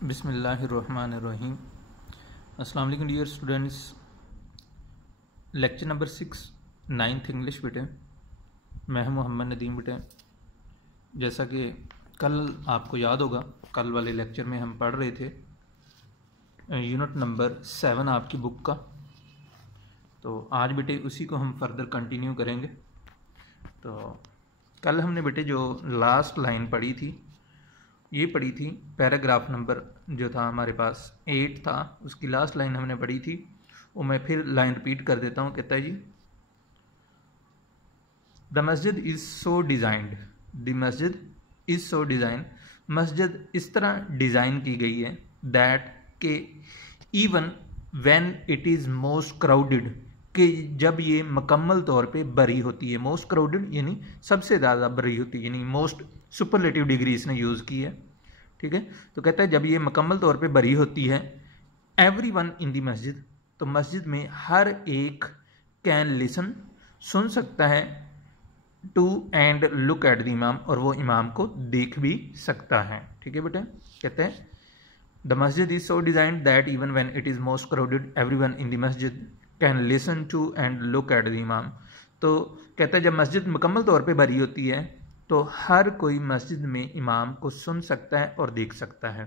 बिस्मिल्लाहिर्रहमानिर्रहीम। अस्सलाम वालेकुम dear students. Lecture number 6 9th English बेटे। मैं हूं मोहम्मद नदीम बेटे। जैसा कि कल आपको याद होगा, कल वाले लेक्चर में हम पढ़ रहे थे यूनिट नंबर 7 आपकी बुक का। तो आज बेटे उसी को हम फर्दर कंटिन्यू करेंगे। तो कल हमने बेटे जो लास्ट लाइन पढ़ी थी, ये पढ़ी थी पैराग्राफ नंबर जो था हमारे पास 8 था, उसकी लास्ट लाइन हमने पढ़ी थी। वो मैं फिर लाइन रिपीट कर देता हूँ। कहता है जी, the masjid is so designed, the masjid is so design, मस्जिद इस तरह डिज़ाइन की गई है दैट के even when it is most crowded, कि जब ये मुकम्मल तौर पे भरी होती है। मोस्ट क्राउडेड यानी सबसे ज़्यादा भरी होती है, यानी मोस्ट सुपरलेटिव डिग्री इसने यूज़ की है। ठीक है, तो कहता है जब ये मुकम्मल तौर पे भरी होती है, एवरी वन इन दी मस्जिद, तो मस्जिद में हर एक कैन लिसन, सुन सकता है, to and look at the imam, और वो इमाम को देख भी सकता है। ठीक है बेटे, कहते हैं द मस्जिद is so designed that even when it is most crowded every one in the मस्जिद can listen to and look at the इमाम। तो कहता है जब मस्जिद मुकम्मल तौर पे भरी होती है तो हर कोई मस्जिद में इमाम को सुन सकता है और देख सकता है।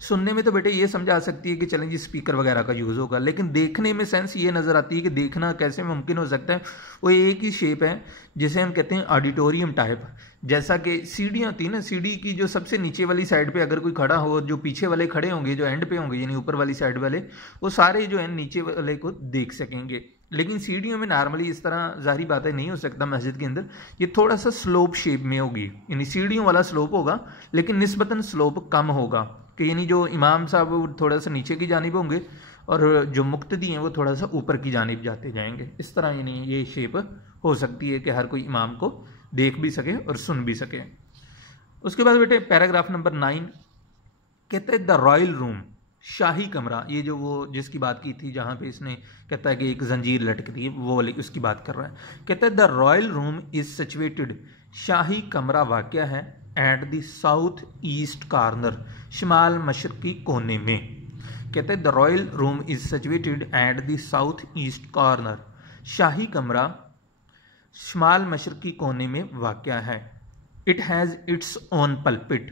सुनने में तो बेटे ये समझा सकती है कि चलें जी स्पीकर वगैरह का यूज़ होगा, लेकिन देखने में सेंस ये नज़र आती है कि देखना कैसे मुमकिन हो सकता है। वो एक ही शेप है जिसे हम कहते हैं ऑडिटोरियम टाइप। जैसा कि सीढ़ियाँ होती है ना, सीढ़ी की जो सबसे नीचे वाली साइड पे अगर कोई खड़ा हो, जो पीछे वाले खड़े होंगे, जो एंड पे होंगे यानी ऊपर वाली साइड वाले, वो सारे जो है नीचे वाले को देख सकेंगे। लेकिन सीढ़ियों में नॉर्मली इस तरह जाहिर बात है नहीं हो सकता मस्जिद के अंदर। ये थोड़ा सा स्लोप शेप में होगी, यानी सीढ़ियों वाला स्लोप होगा लेकिन निस्बतन स्लोप कम होगा, कि यानी जो इमाम साहब वो थोड़ा सा नीचे की जानिब होंगे और जो मुक्तदी हैं वो थोड़ा सा ऊपर की जानिब जाते जाएंगे। इस तरह यानी ये शेप हो सकती है कि हर कोई इमाम को देख भी सके और सुन भी सके। उसके बाद बेटे पैराग्राफ नंबर 9 कहते हैं द रॉयल रूम, शाही कमरा। ये जो वो जिसकी बात की थी जहाँ पे इसने कहता है कि एक जंजीर लटकती है, वो वाली उसकी बात कर रहा है। कहता है the royal room is situated, शाही कमरा वाक़या है at the south east corner, शिमाल मशरकी कोने में। कहते हैं the royal room is situated at the south east corner, शाही कमरा शिमाल मशरकी कोने में वाक़या है। It has its own pulpit,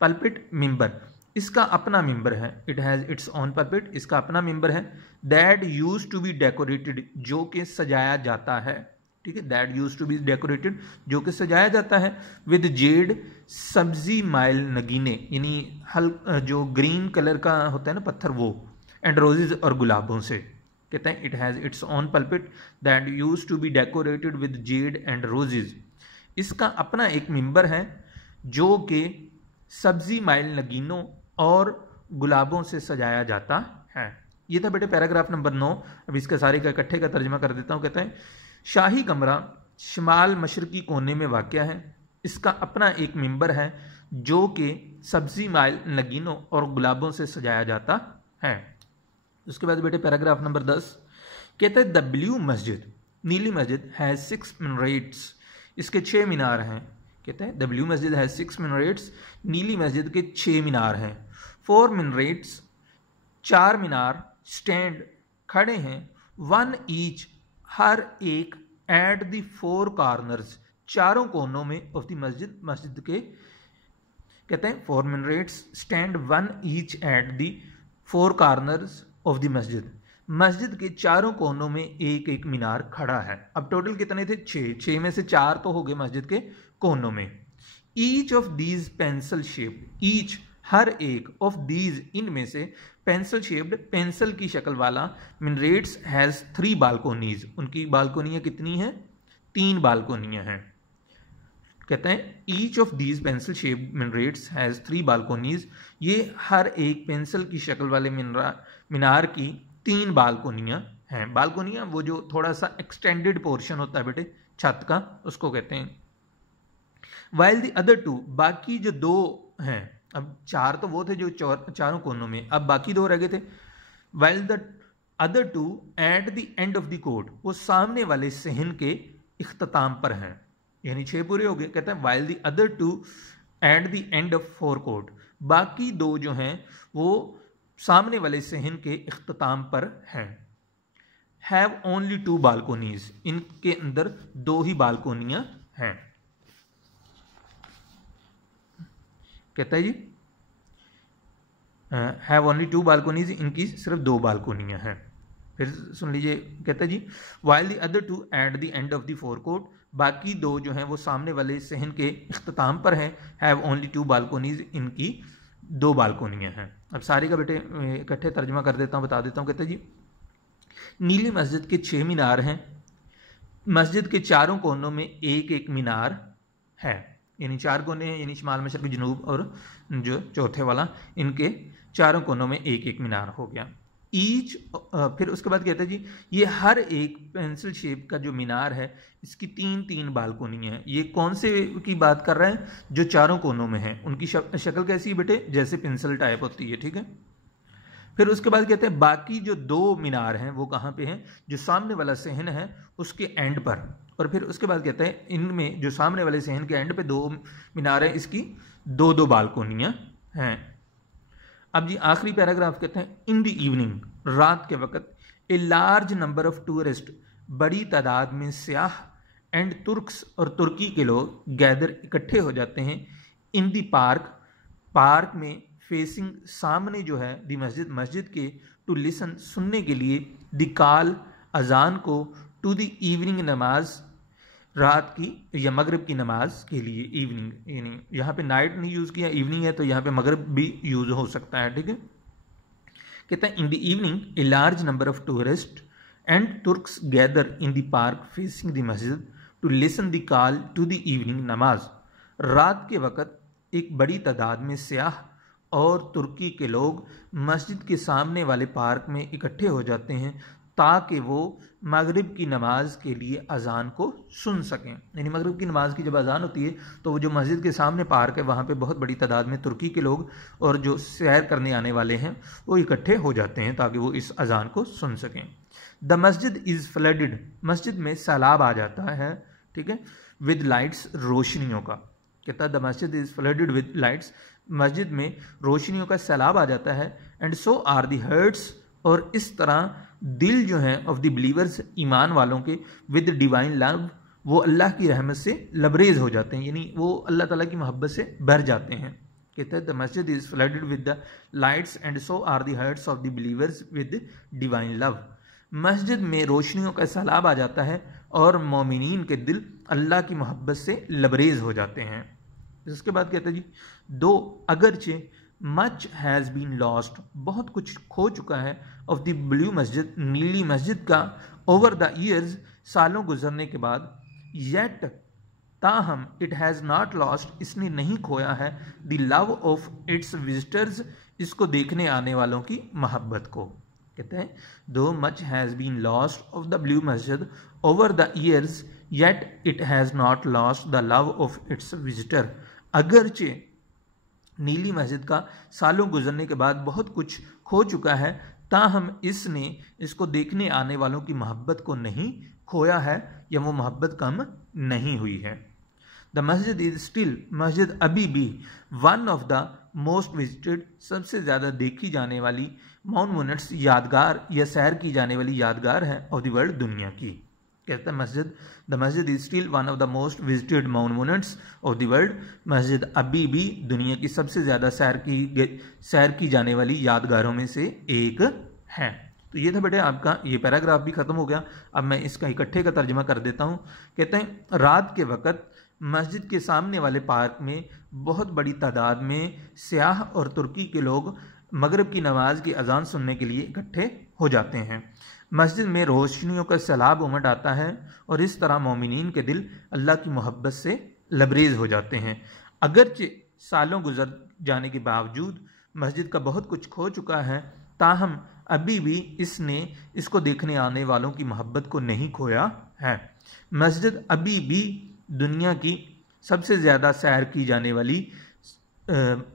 pulpit मिंबर, इसका अपना मिंबर है। It has its own pulpit, इसका अपना मिंबर है। That use to be decorated, जो कि सजाया जाता है। ठीक है, that use to be decorated, जो कि सजाया जाता है, विद जेड, सब्जी माइल नगीने, यानी जो ग्रीन कलर का होता है ना पत्थर वो, एंड रोजेज, और गुलाबों से। कहते हैं it has its own pulpit that use to be decorated with jade and roses, इसका अपना एक मिंबर है जो कि सब्जी माइल नगीनों और गुलाबों से सजाया जाता है। ये था बेटे पैराग्राफ नंबर 9। अब इसका सारे का इकट्ठे का तर्जमा कर देता हूँ। कहता है शाही कमरा शिमाल मशरकी कोने में वाक़या है, इसका अपना एक मिंबर है जो कि सब्जी माइल नगीनों और गुलाबों से सजाया जाता है। उसके बाद बेटे पैराग्राफ नंबर 10 कहता है द ब्लू मस्जिद, नीली मस्जिद, हैज़ 6 मिनरेट्स, इसके 6 मीनार हैं। कहते हैं द ब्लू मस्जिद हैज़ 6 मिनरेट्स, नीली मस्जिद के 6 मीनार हैं। 4 मिनरेट्स, 4 मीनार, स्टैंड, खड़े हैं, 1 ईच, हर एक, एट द 4 कॉर्नर्स, चारों कोनों में, ऑफ द मस्जिद, मस्जिद के। कहते हैं 4 minarets stand 1 each at the 4 corners of the मस्जिद, मस्जिद के चारों कोनों में एक एक मीनार खड़ा है। अब टोटल कितने थे? 6 में से 4 तो हो गए मस्जिद के कोनों में। Each of these pencil shaped, each, हर एक, ऑफ दीज, इनमें से, पेंसिल शेप्ड, पेंसिल की शक्ल वाला, मिनरेट्स हैज़ 3 बालकोनीज, उनकी बालकोनियाँ कितनी हैं? 3 बालकोनियाँ हैं। कहते हैं each of these pencil shaped minarets has 3 बालकोनीज, ये हर एक पेंसिल की शक्ल वाले मीनार की 3 बालकोनियाँ हैं। बालकोनियाँ वो जो थोड़ा सा एक्सटेंडेड पोर्शन होता है बेटे छत का, उसको कहते हैं। वाइल द अदर 2, बाकी जो 2 हैं, अब 4 तो वो थे जो चारों कोनों में, अब बाकी 2 रह गए थे। While the other 2 at the end of the court, वो सामने वाले सहन के इख्तिताम पर हैं, यानी 6 पूरे हो गए। कहते हैं while the other 2 at the end of 4 court, बाकी 2 जो हैं वो सामने वाले सहन के इख्तिताम पर हैं। हैव ओनली 2 बालकोनीज, इनके अंदर 2 ही बालकोनियां हैं। कहता है जी हैव ओनली 2 बालकोनीज, इनकी सिर्फ 2 बालकोनियां हैं। फिर सुन लीजिए, कहता है जी while the other 2 at the end of the forecourt, बाकी 2 जो हैं वो सामने वाले सहन के इख्तिताम पर हैं। हैव ओनली 2 बालकोनीज, इनकी 2 बालकोनियां हैं। अब सारी का बेटे इकट्ठे तर्जमा कर देता हूँ, बता देता हूँ। कहता है जी नीली मस्जिद के 6 मीनार हैं, मस्जिद के चारों कोनों में एक एक मीनार है, यानी 4 कोने हैं, यानी शिमाल मशरक़ जनूब और जो चौथे वाला, इनके चारों कोनों में एक एक मीनार हो गया। ईच फिर उसके बाद कहता है जी ये हर एक पेंसिल शेप का जो मीनार है इसकी 3-3 बालकोनी है। ये कौन से की बात कर रहे हैं? जो चारों कोनों में है। उनकी शक्ल कैसी है बेटे? जैसे पेंसिल टाइप होती है, ठीक है। फिर उसके बाद कहते हैं बाकी जो 2 मीनार हैं वो कहाँ पे हैं? जो सामने वाला सहन है उसके एंड पर। और फिर उसके बाद कहते हैं इनमें जो सामने वाले सहन के एंड पे 2 मीनार है, इसकी 2-2 बालकोनियाँ हैं। अब जी आखिरी पैराग्राफ कहते हैं इन द इवनिंग, रात के वक़्त, ए लार्ज नंबर ऑफ टूरिस्ट, बड़ी तादाद में सयाह एंड तुर्क्स और तुर्की के लोग गैदर इकट्ठे हो जाते हैं इन द पार्क, पार्क में, फेसिंग, सामने जो है दी मस्जिद, मस्जिद के, टू लिसन, सुनने के लिए, द कॉल, अजान को, टू द इवनिंग, नमाज, रात की या मगरिब की नमाज के लिए। इवनिंग यानी यहाँ पे नाइट नहीं यूज़ किया, इवनिंग है तो यहाँ पे मगरिब भी यूज़ हो सकता है, ठीक है। कहता है in the evening a large number of tourist and Turks gather in the park facing the masjid to listen the call to the evening namaz. रात के वक़्त एक बड़ी तादाद में सयाह और तुर्की के लोग मस्जिद के सामने वाले पार्क में इकट्ठे हो जाते हैं ताकि वो मगरिब की नमाज के लिए अजान को सुन सकें। यानी मगरिब की नमाज की जब अजान होती है तो वो जो मस्जिद के सामने पार्क है वहाँ पे बहुत बड़ी तादाद में तुर्की के लोग और जो सैर करने आने वाले हैं वो इकट्ठे हो जाते हैं ताकि वो इस अजान को सुन सकें। द मस्जिद इज़ फ्लडेड, मस्जिद में सैलाब आ जाता है, ठीक है, विद लाइट्स, रोशनियों का। कहता है the masjid is flooded with lights, मस्जिद में रोशनियों का सैलाब आ जाता है। And so are the hearts, और इस तरह दिल जो हैं ऑफ द बिलीवर्स, ईमान वालों के, विद डिवाइन लव, वो अल्लाह की रहमत से लबरेज हो जाते हैं, यानी वो अल्लाह ताला की मोहब्बत से भर जाते हैं। कहते हैं the masjid is flooded with the lights and so are the hearts of the believers with divine love. मस्जिद में रोशनियों का सैलाब आ जाता है और मोमिनीन के दिल अल्लाह की मोहब्बत से लबरेज हो जाते हैं। इसके बाद कहते हैं जी दो अगरचे मच हैज़ बीन लॉस्ट, बहुत कुछ खो चुका है, ऑफ द ब्लू मस्जिद, नीली मस्जिद का, ओवर द ईयर्स, सालों गुजरने के बाद, येट, ताहम, इट हैज़ नॉट लॉस्ट, इसने नहीं खोया है, the love of it's visitors, इसको देखने आने वालों की मोहब्बत को। कहते हैं though much has been lost of the blue masjid over the years, yet it has not lost the love of its visitor. अगरचे नीली मस्जिद का सालों गुजरने के बाद बहुत कुछ खो चुका है, ताहम इसने इसको देखने आने वालों की मोहब्बत को नहीं खोया है या वो मोहब्बत कम नहीं हुई है। द मस्जिद इज स्टिल, मस्जिद अभी भी, one of the most visited, सबसे ज़्यादा देखी जाने वाली, मॉन्यूमेंट्स, यादगार या सैर की जाने वाली यादगार है, ऑफ द वर्ल्ड, दुनिया की। कहता है मस्जिद, द मस्जिद is still one of the most visited monuments of the world, मस्जिद अभी भी दुनिया की सबसे ज़्यादा सैर की जाने वाली यादगारों में से एक है। तो ये था बेटे आपका ये पैराग्राफ भी ख़त्म हो गया। अब मैं इसका इकट्ठे का तर्जमा कर देता हूँ। कहते हैं रात के वक़्त मस्जिद के सामने वाले पार्क में बहुत बड़ी तादाद में सयाह और तुर्की के लोग मगरिब की नमाज की अजान सुनने के लिए इकट्ठे हो जाते हैं। मस्जिद में रोशनियों का सैलाब उमड़ आता है और इस तरह मोमिनीन के दिल अल्लाह की मोहब्बत से लबरेज हो जाते हैं। अगरचे सालों गुजर जाने के बावजूद मस्जिद का बहुत कुछ खो चुका है, ताहम अभी भी इसने इसको देखने आने वालों की मोहब्बत को नहीं खोया है। मस्जिद अभी भी दुनिया की सबसे ज़्यादा सैर की जाने वाली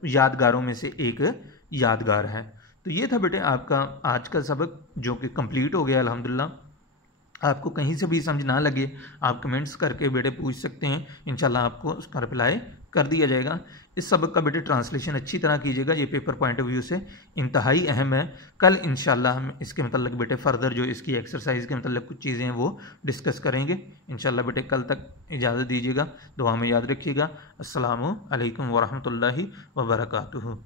यादगारों में से एक यादगार है। तो ये था बेटे आपका आज का सबक जो कि कंप्लीट हो गया अल्हम्दुलिल्लाह। आपको कहीं से भी समझ ना लगे आप कमेंट्स करके बेटे पूछ सकते हैं, इंशाल्लाह आपको उसका रिप्लाई कर दिया जाएगा। इस सबक का बेटे ट्रांसलेशन अच्छी तरह कीजिएगा, ये पेपर पॉइंट ऑफ व्यू से इंतहाई अहम है। कल इंशाल्लाह हम इसके मतलब बेटे फर्दर जो इसकी एक्सरसाइज के मतलब कुछ चीज़ें हैं वो डिस्कस करेंगे इंशाल्लाह। बेटे कल तक इजाज़त दीजिएगा, दुआ में याद रखिएगा। अस्सलामु अलैकुम वरहमतुल्लाहि वबरकातुहू।